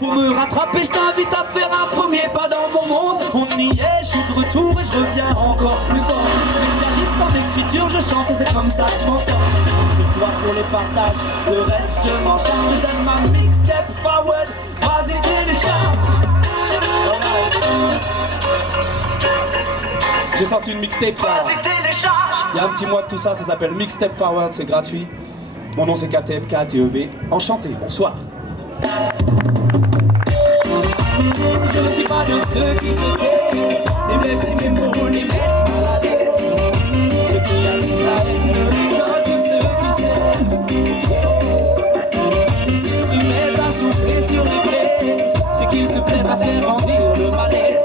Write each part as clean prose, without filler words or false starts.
Pour me rattraper, je t'invite à faire un premier pas dans mon monde. On y est, je suis de retour et je reviens encore plus fort. Spécialiste en écriture, je chante et c'est comme ça que je m'en sors. Sur toi pour les partages, le reste je m'en charge. Je te donne ma mixtape forward, vas-y télécharge. J'ai sorti une mixtape. Vas-y télécharge. Il y a un petit mois de tout ça, ça s'appelle Mixtape Forward, c'est gratuit. Mon nom c'est KTEB, K-T-E-B. Enchanté, bonsoir. Je ne suis pas de ceux qui se taisent, les blessés, mes mots, les mettent mal à l'aise. Ceux qui attisent la haine, pas de ceux qui s'aiment. S'ils se mettent à souffler sur les plaies, c'est qu'ils se plaisent à faire grandir le malaise.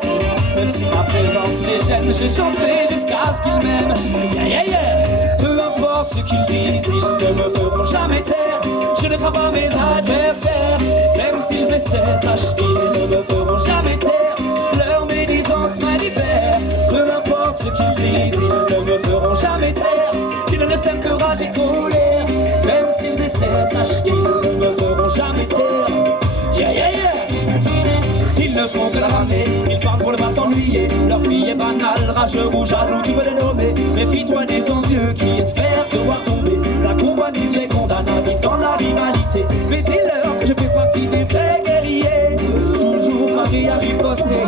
Même si ma présence les gêne, je chanterai jusqu'à ce qu'ils m'aiment. Yeah, yeah, yeah. Peu importe ce qu'ils disent, ils ne me feront jamais taire. Je ne crains pas mes adversaires, même s'ils essaient, sache qu'ils ne me feront jamais taire. Leur médisance m'indiffère. Peu importe ce qu'ils disent, ils ne me feront jamais taire. Qu'ils ne sèment que rage et colère, même s'ils essaient, sache qu'ils ne me feront jamais taire. Yeah, yeah, yeah. Ils ne font que la ramener, ils parlent pour ne pas s'ennuyer. Leur vie est banale, rageux ou jaloux, tu peux les nommer. Méfie-toi des envieux qui espèrent te voir tomber. La convoitise les condamne à vivre dans la rivalité. Mais dis-leur que je fais partie des vrais guerriers, toujours prêts à riposter.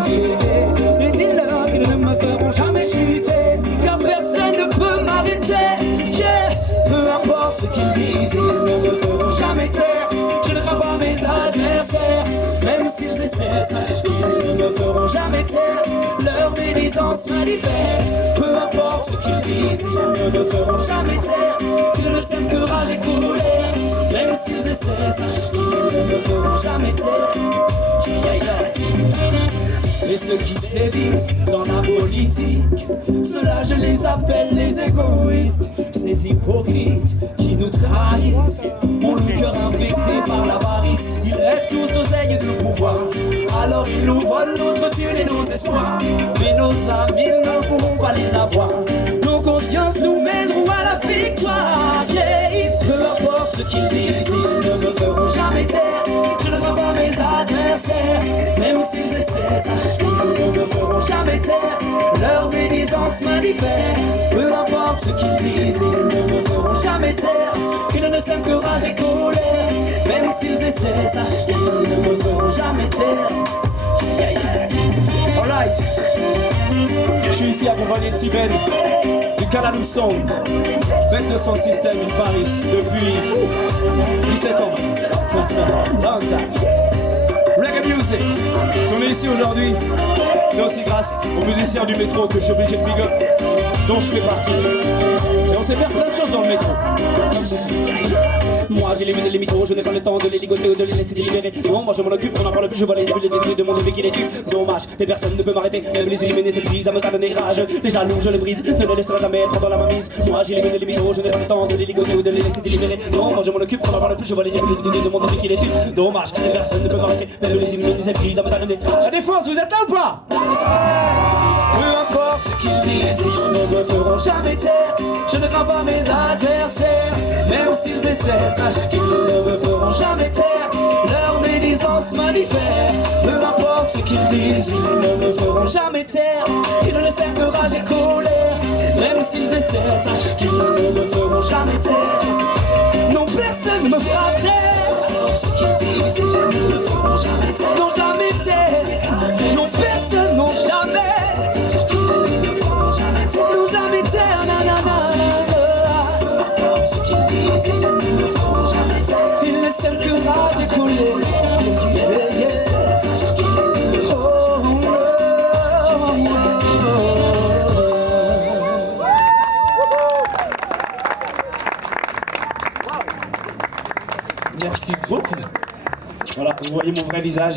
Mais dis-leur qu'ils ne me feront jamais chuter, car personne ne peut m'arrêter. Yeah. Peu importe ce qu'ils disent, ils ne me feront jamais taire. Je ne crains pas mes adversaires, même s'ils essaient, sache qu'ils ne me feront jamais taire. Leur médisance m'indiffère. Peu importe ce qu'ils disent, ils ne me feront jamais taire. Qu'ils ne sèment que rage et colère, même s'ils essaient, sache qu'ils ne me feront jamais taire. Yeah, yeah. Et ceux qui sévissent dans la politique, ceux-là je les appelle les égoïstes. Ces hypocrites qui nous trahissent ont le cœur infecté par l'avarice. Ils rêvent tous d'oseille et de pouvoir, alors ils nous volent notre Dieu et nos espoirs. Mais nos amis ne pourront pas les avoir. Nos consciences nous mèneront à la victoire. Yeah. Peu importe ce qu'ils disent, ils ne me feront jamais taire. Je ne crains pas mes adversaires, même s'ils essaient, sache qu'ils ne me feront jamais taire. Leur médisance m'indiffère. Peu importe ce qu'ils disent, ils ne me feront jamais taire. Qu'ils ne sèment que rage et colère, même s'ils essaient, sache qu'ils ne me feront jamais taire. Yeah, yeah. Alright. Je suis ici accompagné de Sibène, du Canalou Song, fête de son système in Paris depuis 17 ans. Long time. Reggae music. Si on est ici aujourd'hui, c'est aussi grâce aux musiciens du métro que je suis obligé de big up, dont je fais partie. Et on sait faire plein de choses dans le métro. Moi j'élimine les micros, je n'ai pas le temps de les ligoter ou de les laisser délibérer. Non, moi je m'en occupe, on n'en parle plus, je vois les débuts, les débuts de mon éveil qui les tue. Dommage, mais personne ne peut m'arrêter, même les éliminer, cette crise à me donner rage. Les jaloux, je les brise, ne les laisserai jamais être dans la mainmise. Moi j'élimine les micros, je n'ai pas le temps de les ligoter ou de les laisser délibérer. Non, moi je m'en occupe, on n'en parle plus, je vois les débuts de mon éveil qui les tue. Dommage, mais personne ne peut m'arrêter, même les éliminer, cette crise à me donner rage. La défense, vous êtes là ou pas? Peu importe ce qu'ils disent, ils ne me feront jamais taire. Je ne crains pas mes adversaires, même s'ils essaient, sache qu'ils ne me feront jamais taire. Leur médisance m'indiffère. Peu importe ce qu'ils disent, ils ne me feront jamais taire. Ils ne sèment que rage et colère, même s'ils essaient, sache qu'ils ne me feront jamais taire. Non, personne ne me fera taire. Ce qu'ils disent, ils ne me feront jamais taire. Non, jamais taire. Non, personne, non, jamais. Non, jamais taire, nanana. Peu importe ce qu'ils disent, ils ne me feront jamais taire. Ils ne sèment que rage et colère. Merci beaucoup. Voilà, vous voyez mon vrai visage.